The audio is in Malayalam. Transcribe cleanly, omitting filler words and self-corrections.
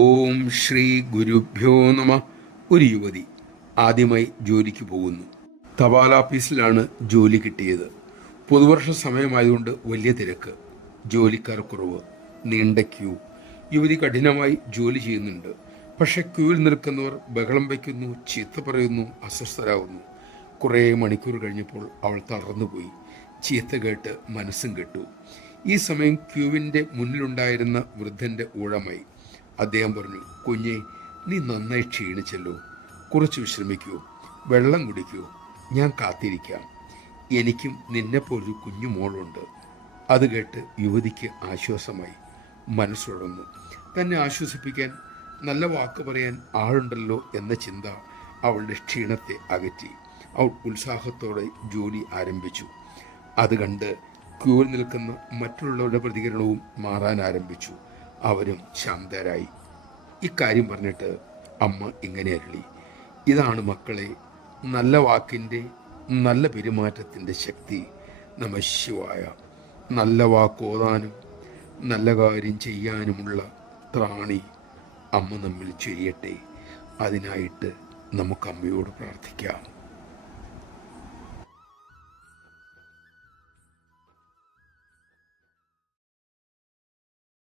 ഓം ശ്രീ ഗുരുഭ്യോ നമ. ഒരു യുവതി ആദ്യമായി ജോലിക്ക് പോകുന്നു. തപാൽ ഓഫീസിലാണ് ജോലി കിട്ടിയത്. പുതുവർഷ സമയമായതുകൊണ്ട് വലിയ തിരക്ക്, ജോലിക്കാർ കുറവ്, നീണ്ട ക്യൂ. യുവതി കഠിനമായി ജോലി ചെയ്യുന്നുണ്ട്. പക്ഷെ ക്യൂവിൽ നിൽക്കുന്നവർ ബഹളം വയ്ക്കുന്നു, ചീത്ത പറയുന്നു, അസ്വസ്ഥരാകുന്നു. കുറേ മണിക്കൂർ കഴിഞ്ഞപ്പോൾ അവൾ തളർന്നുപോയി. ചീത്ത കേട്ട് മനസ്സും കെട്ടു. ഈ സമയം ക്യൂവിൻ്റെ മുന്നിലുണ്ടായിരുന്ന വൃദ്ധൻ്റെ ഊഴമായി. അദ്ദേഹം പറഞ്ഞു, കുഞ്ഞെ, നീ നന്നായി ക്ഷീണിച്ചല്ലോ, കുറച്ച് വിശ്രമിക്കൂ, വെള്ളം കുടിക്കൂ, ഞാൻ കാത്തിരിക്കാം. എനിക്കും നിന്നെപ്പോലൊരു കുഞ്ഞു മോളുണ്ട്. അത് കേട്ട് യുവതിക്ക് ആശ്വാസമായി. മനസ്സുടർന്നു. തന്നെ ആശ്വസിപ്പിക്കാൻ, നല്ല വാക്ക് പറയാൻ ആളുണ്ടല്ലോ എന്ന ചിന്ത അവളുടെ ക്ഷീണത്തെ അകറ്റി. അവൾ ഉത്സാഹത്തോടെ ജോലി ആരംഭിച്ചു. അത് കണ്ട് ക്യൂവിൽ നിൽക്കുന്ന മറ്റുള്ളവരുടെ പ്രതികരണവും മാറാൻ ആരംഭിച്ചു. അവരും ശാന്തരായി. ഇക്കാര്യം പറഞ്ഞിട്ട് അമ്മ ഇങ്ങനെ അരുളി, ഇതാണ് മക്കളെ നല്ല വാക്കിൻ്റെ, നല്ല പെരുമാറ്റത്തിൻ്റെ ശക്തി. നമഃശിവായ. നല്ല വാക്കോതാനും നല്ല കാര്യം ചെയ്യാനുമുള്ള ത്രാണി അമ്മ നമ്മിൽ ചൊരിയട്ടെ. അതിനായിട്ട് നമുക്ക് അമ്മയോട് പ്രാർത്ഥിക്കാം.